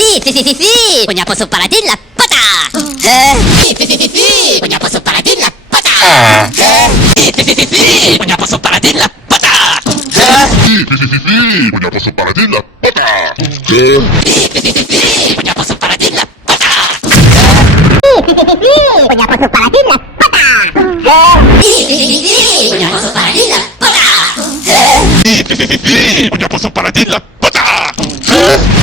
Sí. Punya poso para ti la pata. Sí. Punya poso para ti la pata. Sí. Punya poso para ti la pata. Sí, punya poso para ti la pata. Sí. Punya poso para ti la pata. Punya poso para ti la pata. Sí. Punya poso para ti la pata. Sí, punya poso para ti la